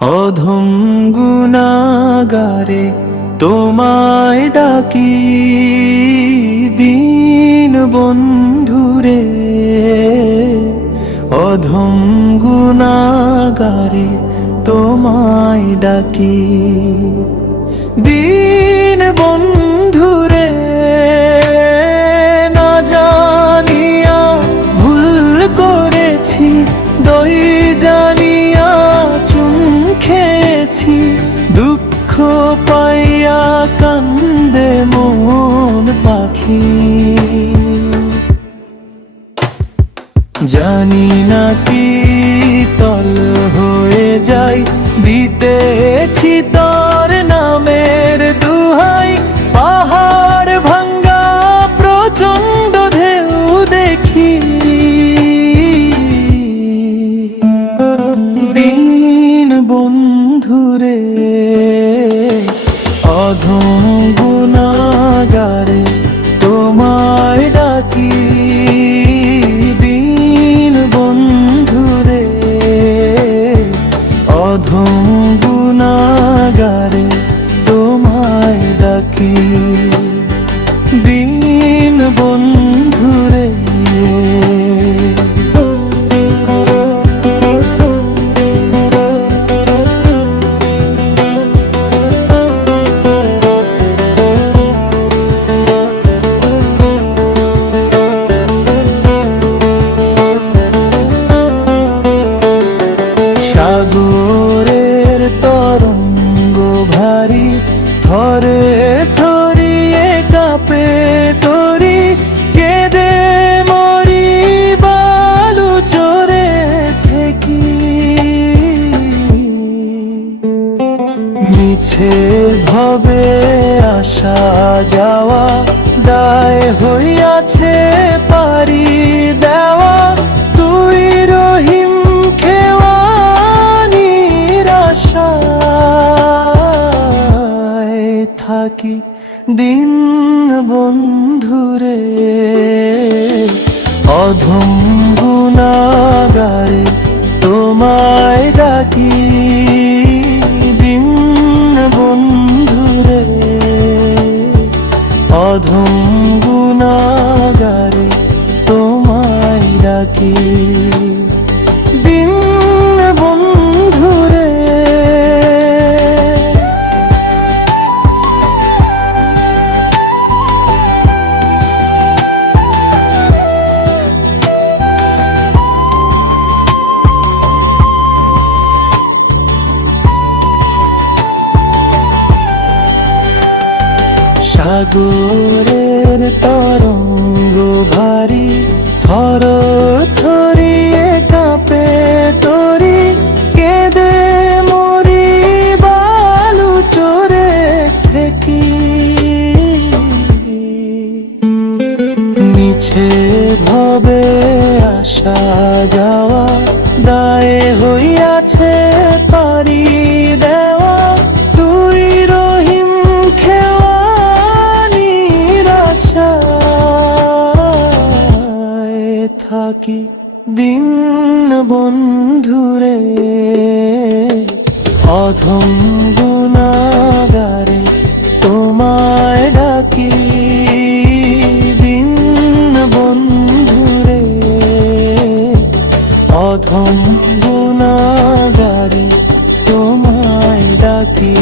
অধম গুনাগারে তোমায় ডাকি দিন বন্ধুরে। অধম গুনাগারে তোমায় ডাকি দিন বন্ধুরে। খেয়েছি দুঃখ পাইয়া কান্দে মন পাখি। জানি না কি তল হয়ে যাই দিতেছি তোর ডাকি যাওয়া, দায় হইয়াছে পারি দেওয়া। তুই রহিম খেওয়ানি আশায় থাকি দিন বন্ধুরে। অধম গুনাগারে তোমায় ডাকি। গুনাগারে তোমায় ডাকি। দিন বন্ধুরে সাগরের তরঙ্গ ভারী, থর থরিয়ে কাঁপে তরি কেঁদে মরি বালু চোরে থেকে নিচে ভবে আসা থাকি দিন বন্ধুরে। অধম গুনাগারে তোমায় ডাকি দিন বন্ধুরে। অধম গুনাগারে তোমায় ডাকি